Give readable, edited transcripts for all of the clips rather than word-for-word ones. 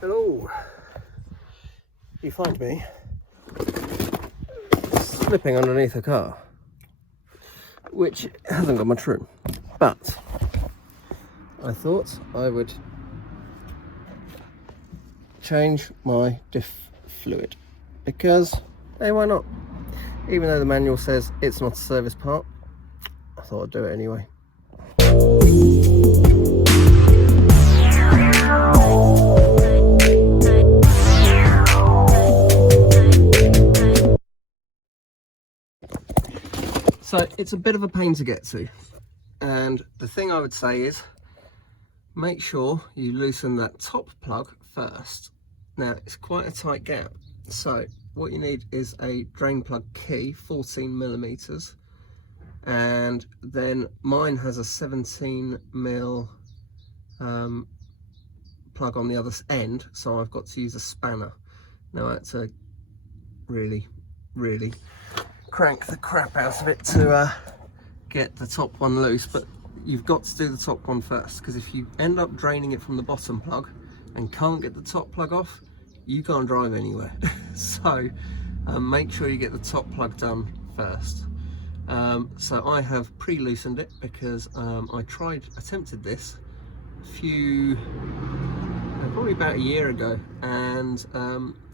Hello. You find me slipping underneath a car, which hasn't got much room, but I thought I would change my diff fluid because, hey, why not? Even though the manual says it's not a service part, I thought I'd do it anyway. So it's a bit of a pain to get to, and the thing I would say is make sure you loosen that top plug first. Now it's quite a tight gap, so what you need is a drain plug key, 14mm, and then mine has a 17mm plug on the other end, so I've got to use a spanner. Now I had to really crank the crap out of it to get the top one loose, but you've got to do the top one first, because if you end up draining it from the bottom plug and can't get the top plug off, you can't drive anywhere. So make sure you get the top plug done first. So I have pre-loosened it because I attempted this probably about a year ago, and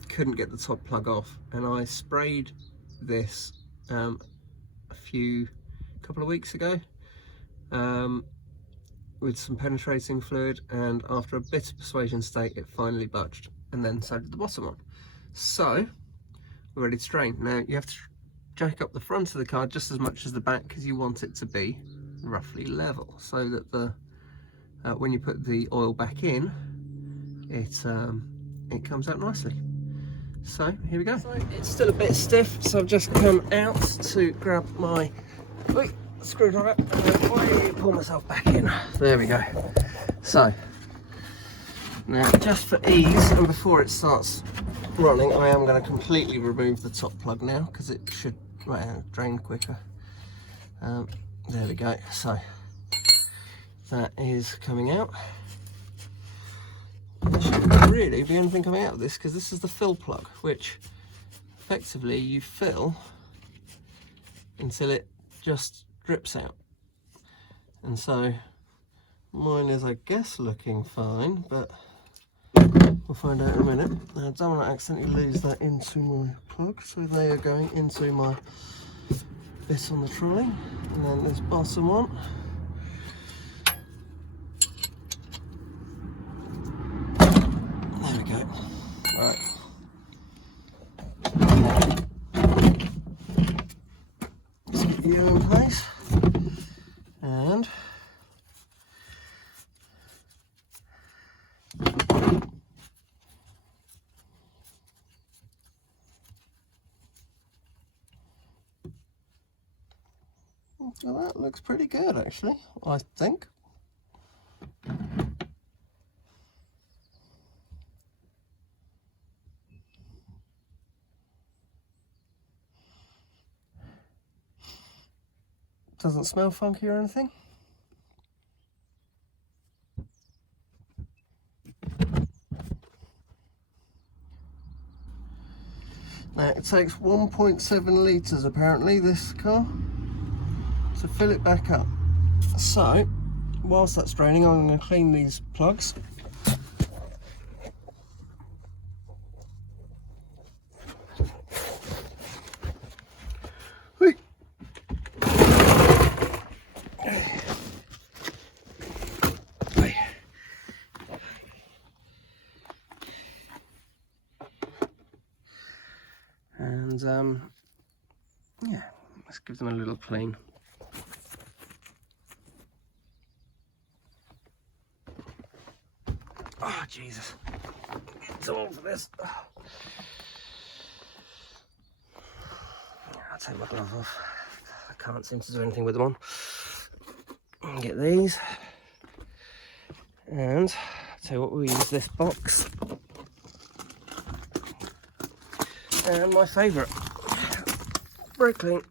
couldn't get the top plug off, and I sprayed this a couple of weeks ago with some penetrating fluid, and after a bit of persuasion state it finally budged, and then so did the bottom one. So we're ready to drain. Now you have to jack up the front of the car just as much as the back, because you want it to be roughly level, so that the when you put the oil back in, it comes out nicely. So here we go. So it's still a bit stiff, so I've just come out to grab my screwdriver and pull myself back in. There we go. So now, just for ease and before it starts running, I am going to completely remove the top plug now, because it should drain quicker. There we go. So that is coming out. There shouldn't really be anything coming out of this, because this is the fill plug, which effectively you fill until it just drips out. And so mine is, I guess, looking fine, but we'll find out in a minute. Now I don't want to accidentally lose that into my plug, so they are going into my bit on the trolley, and then this bottom one. There we go. Right. Let's get you in place, and well, that looks pretty good actually, I think. Doesn't smell funky or anything. Now it takes 1.7 litres apparently, this car, to fill it back up. So whilst that's draining, I'm going to clean these plugs. And yeah, let's give them a little clean. Oh Jesus, it's all for this. Oh. I'll take my glove off. I can't seem to do anything with them on. Get these, and I'll tell you what, we'll use this box. And my favourite, brake clean.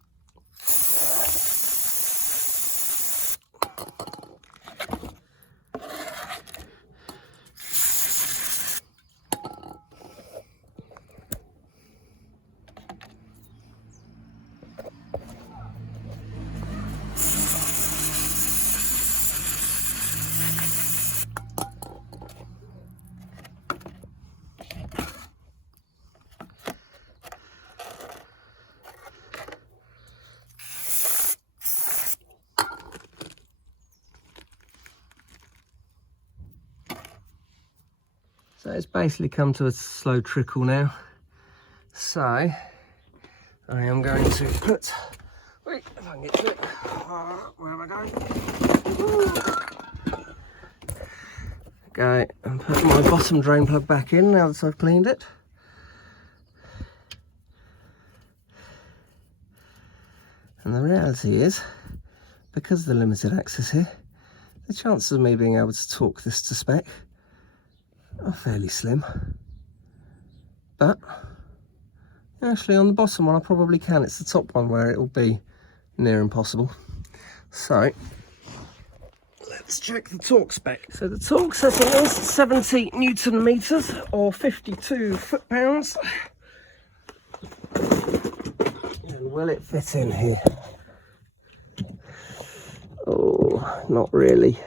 So it's basically come to a slow trickle now. So I am going to put, wait, if I can get to it, where am I going? Okay, and put my bottom drain plug back in now that I've cleaned it. And the reality is, because of the limited access here, the chances of me being able to torque this to spec are fairly slim. But actually on the bottom one I probably can. It's the top one where it will be near impossible. So let's check the torque spec. So the torque setting is 70 Newton meters or 52 foot-pounds. And will it fit in here? Oh, not really.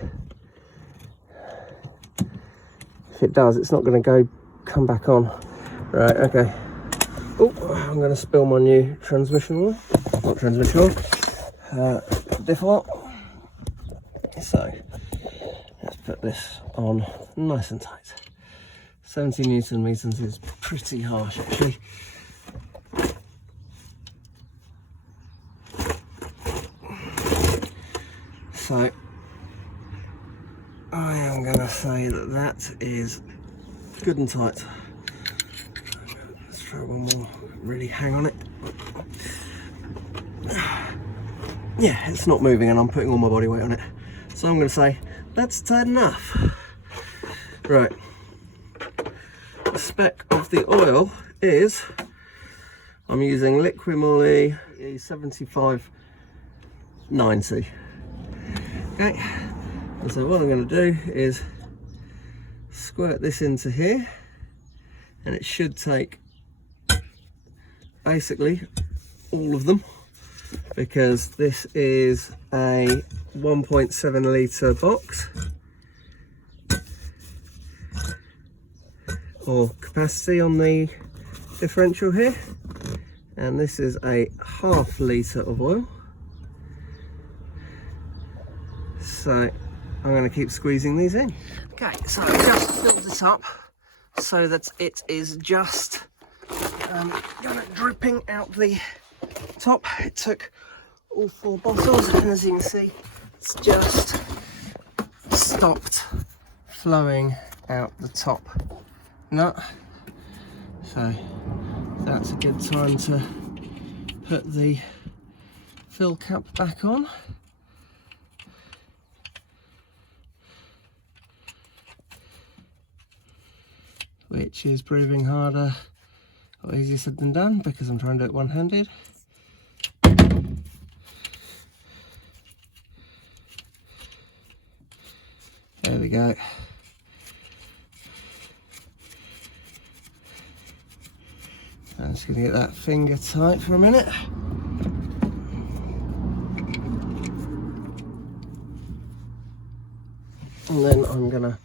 If it does, it's not going to come back on. Right, okay. Oh, I'm going to spill my new transmission oil. Not transmission oil. Diff oil. So, let's put this on nice and tight. 70 Newton meters is pretty harsh, actually. So I am going to say that that is good and tight. Let's try one more, really hang on it. Yeah, it's not moving and I'm putting all my body weight on it. So I'm going to say that's tight enough. Right, the spec of the oil is, I'm using Liquid Moly E7590. Okay, and so what I'm going to do is squirt this into here, and it should take basically all of them, because this is a 1.7 litre box or capacity on the differential here, and this is a ½ litre of oil. So I'm going to keep squeezing these in. Okay, so I've just filled this up so that it is just dripping out the top. It took all 4 bottles, and as you can see, it's just stopped flowing out the top nut. So that's a good time to put the fill cap back on. Which is proving harder or easier said than done because I'm trying to do it one-handed. There we go. I'm just going to get that finger tight for a minute. And then I'm going to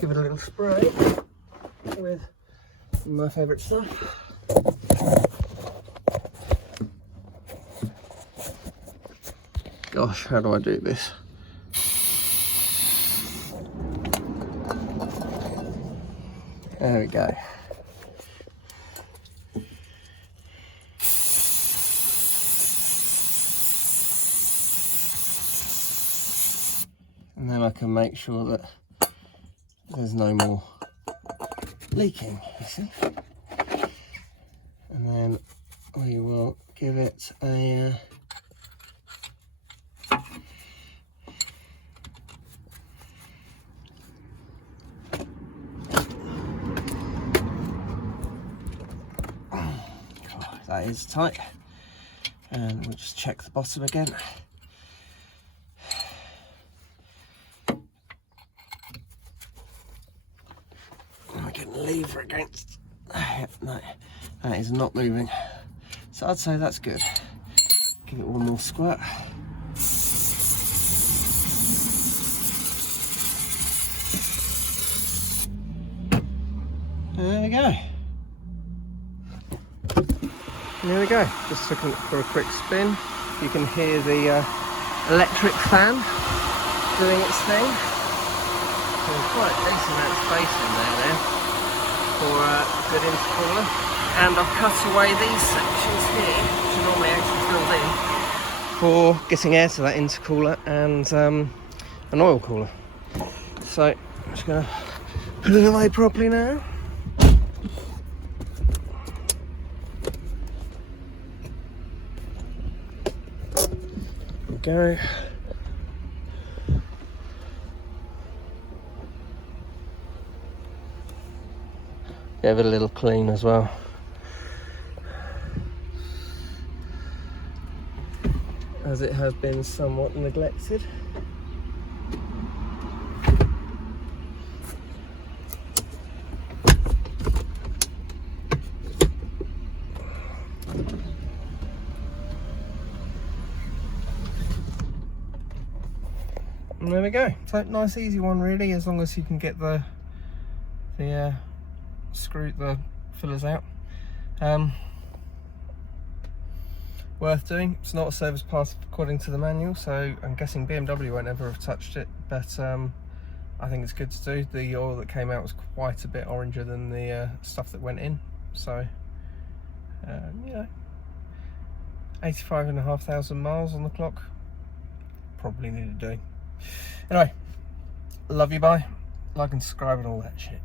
give it a little spray with my favourite stuff. Gosh, how do I do this? There we go. And then I can make sure that there's no more leaking, you see. And then we will give it a that is tight, and we'll just check the bottom again. I can lever against. No, that is not moving. So I'd say that's good. Give it one more squirt. There we go. And there we go. Just took it for a quick spin. You can hear the electric fan doing its thing. There's quite a decent amount of space in there now. for a good intercooler. And I've cut away these sections here, which are normally actually filled in, for getting air to that intercooler and an oil cooler. So I'm just going to put it away properly now. There we go. Give it a little clean as well. As it has been somewhat neglected. And there we go. So nice easy one really, as long as you can get the fillers out. Worth doing. It's not a service pass according to the manual, so I'm guessing BMW won't ever have touched it, but I think it's good to do. The oil that came out was quite a bit oranger than the stuff that went in, so you know, 85,500 miles on the clock, probably needed doing. Anyway, love you, bye, like and subscribe and all that shit.